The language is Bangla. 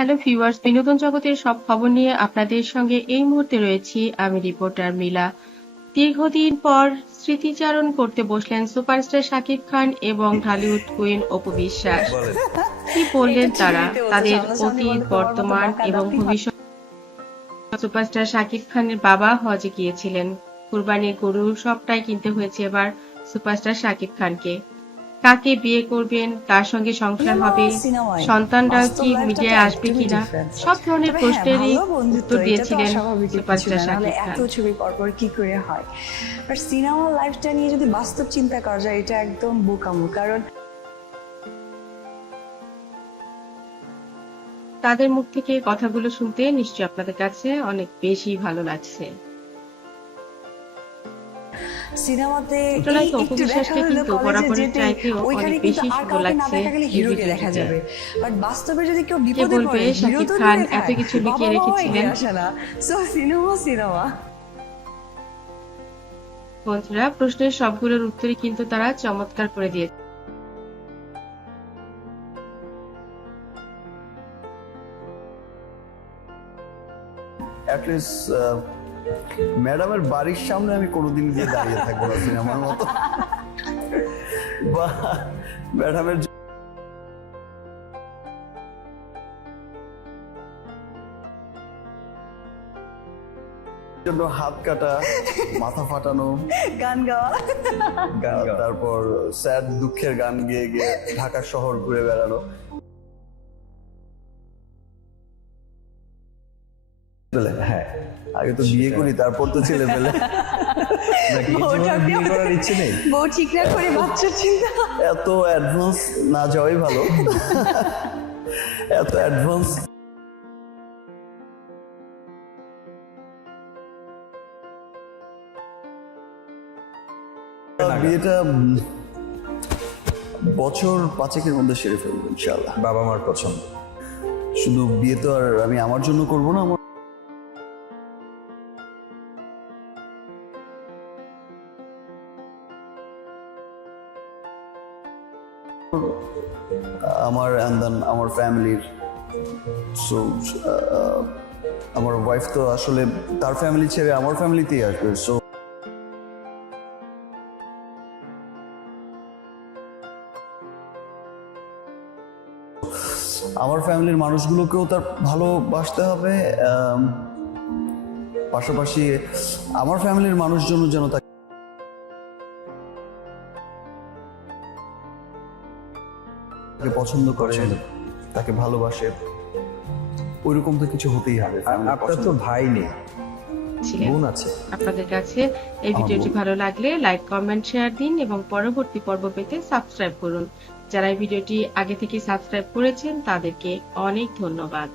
হ্যালো ভিউয়ার্স, বিনোদন জগতের সব খবর নিয়ে আপনাদের সঙ্গে এই মুহূর্তে রয়েছি আমি রিপোর্টার মিলা। দীর্ঘদিন পর স্মৃতিচারণ করতে বসলেন সুপারস্টার শাকিব খান এবং ঢালিউড কুইন অপু বিশ্বাস। বলেন। কি বললেন একটু তারা চিড়িতে বলছে, তাদের সামনাসামনি অতীত, বললে তোমার মতো বর্তমান বকা এবং দাও। ভবিষ্যৎ। সুপারস্টার শাকিব খানের বাবা হজে গিয়েছিলেন, কুরবানির গরু সবটাই কিনতে হয়েছে এবার সুপারস্টার শাকিব খানকে। কাকে বিয়ে করবেন, কার সঙ্গে সংসার হবে, সিনেমায় সন্তানরা বাস্তব কি লাইফটা মিডিয়ায় তো আসবে একদমই কিনা, different। সব ধরনের তবে হ্যাঁ, প্রশ্নেরই ভালো বন্ধুত্ব উত্তর এটা তো দিয়েছিলেন অস্বাভাবিক কিছু সুপারস্টার না, নাহলে শাকিব খান। এত ছবি পরপর কি করে হয়। আর সিনেমার লাইফটা নিয়ে যদি বাস্তব চিন্তা করা যায় এটা একদম বোকামো, কারণ তাদের মুখ থেকে কথাগুলো শুনতে নিশ্চয়ই আপনাদের কাছে অনেক বেশি ভালো লাগছে। সিনেমাতে ঘটনায় তো অপু একটু দেখা বিশ্বাসকে হলো কিন্তু কলেজে বরাবরের যেতে, চাইতেও ওইখানে অনেক কিন্তু বেশি আর সুন্দর কাউকে না লাগছে দেখা গেলে এই হিরোকে দেখা ভিডিওটিতে। যাবে। বাট বাস্তবে যদি কেউ কে বিপদে বলবে পড়ে, হিরো শাকিব তো খান দূরে এত থাক, কিছু বাবা লুকিয়ে মাও রেখেছিলেন? এগিয়ে আসে না। So cinema cinema. বন্ধুরা, প্রশ্নের সবগুলোর উত্তরই কিন্তু তারা চমৎকার করে দিয়েছে। অ্যাটলিস্ট ম্যাডামের বাড়ির সামনে আমি কোনোদিন গিয়ে দাঁড়িয়ে থাকবো না সিনেমার মতো, বা ম্যাডামের জন্য হাত কাটা, মাথা ফাটানো, গান গাওয়া। তারপর স্যাড দুঃখের গান গেয়ে গিয়ে ঢাকা শহর ঘুরে বেড়ানো। হ্যাঁ, আগে তো বিয়ে করি তারপর তো ছেলে পেলে। বিয়ে করার ইচ্ছে নেই, বউ ঠিক না করে বাচ্চার চিন্তা। এত অ্যাডভান্স না যাওয়াই ভালো। এত অ্যাডভান্স বিয়েটা বছর 5-এর মধ্যে সেরে ফেলবো ইনশাআল্লাহ। বাবা মার পছন্দ। শুধু বিয়ে তো আর আমি আমার জন্য করবো না, আমার and then আমার ফ্যামিলির। সো আমার ওয়াইফ তো আসলে তার ফ্যামিলি ছেড়ে আমার ফ্যামিলিতেই আসবে। সো আমার ফ্যামিলির মানুষগুলোকেও তার ভালোবাসতে হবে, পাশাপাশি আমার ফ্যামিলির মানুষজন যেন তাকে পছন্দ করে, তাকে ভালোবাসে, ওইরকম তো কিছু হতেই হবে। আপনার তো ভাই নেই, ছিলেন। বোন আছে। আপনাদের কাছে এই ভিডিওটি ভালো লাগলে লাইক, কমেন্ট, শেয়ার দিন এবং পরবর্তী পর্ব পেতে সাবস্ক্রাইব করুন। যারা এই ভিডিওটি আগে থেকে সাবস্ক্রাইব করেছেন তাদেরকে অনেক ধন্যবাদ।